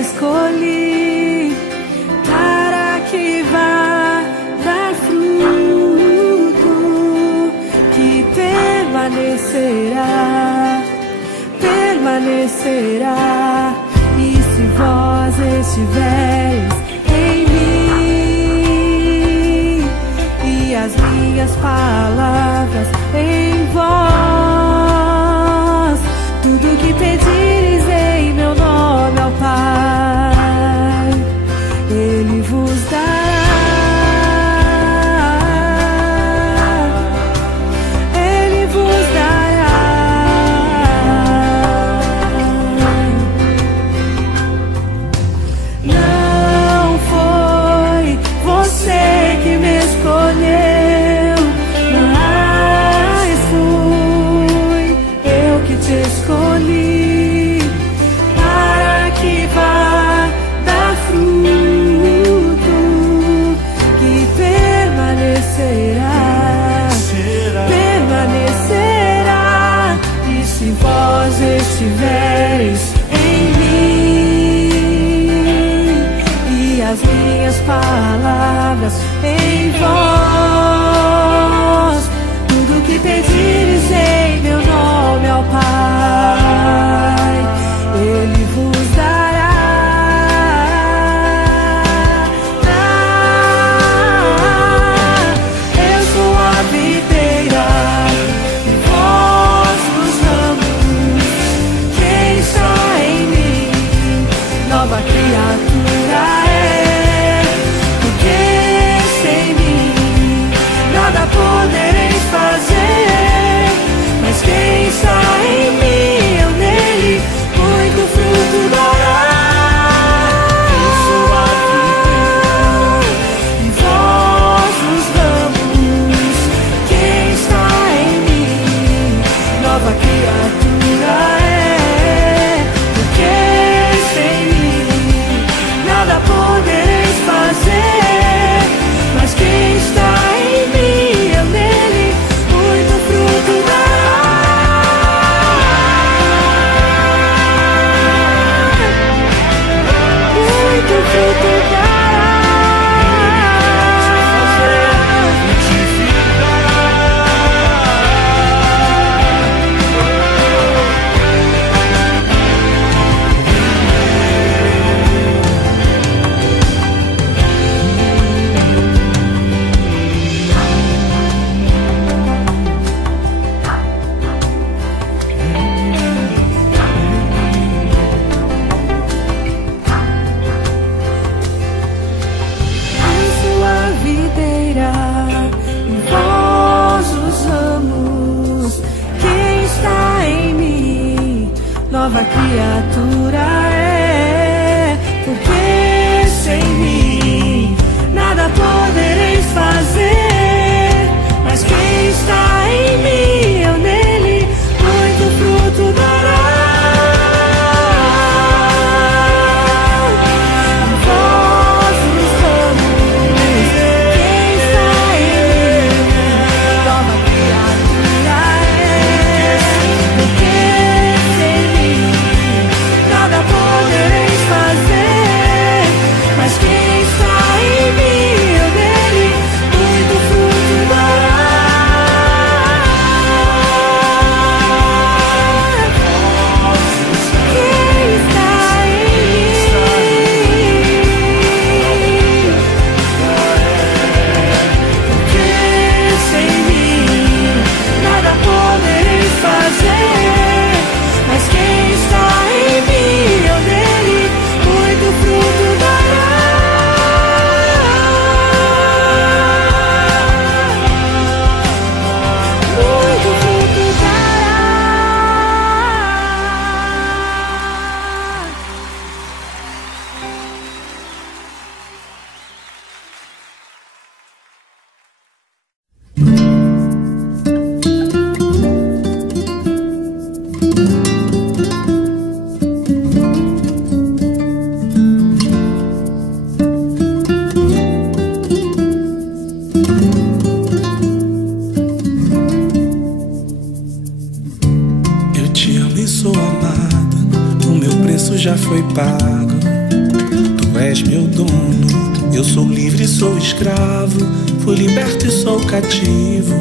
Escolhi para que vá dar fruto que permanecerá. E se vós estiveres em mim e as minhas palavras em vós, tudo que pedires em meu nome ao Pai, Ele vos dará. Ele vos dará. Não foi você que me escolheu, mas fui eu que te escolhi. Permanecerá. E se vós estiveres em mim e as minhas palavras em vós, tudo que pedires em meu nome ao Pai, Ele vos dará. Criatura é, porque sem mim nada podereis fazer, mas quem está em mim, eu nele, muito fruto dará. Em sua vida, em vós nos damos. Quem está em mim, nova criatura é, porque sem mim nada podereis fazer, mas quem está em mim, eu nele, muito fruto dará. Muito fruto dará. Nova criatura é, porque sem mim nada podereis fazer, mas quem está em mim, eu nele, muito fruto dará. Vós nos amamos, quem está em mim, nova criatura é, porque nada podereis fazer, mas quem está em mim, eu sou amado, o meu preço já foi pago. Tu és meu dono, eu sou livre e sou escravo. Fui liberto e sou cativo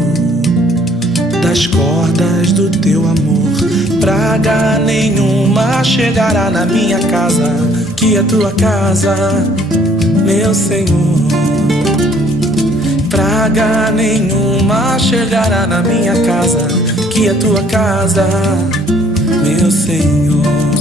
das cordas do teu amor. Praga nenhuma chegará na minha casa, que é tua casa, meu Senhor. Praga nenhuma chegará na minha casa, que é tua casa, meu Senhor.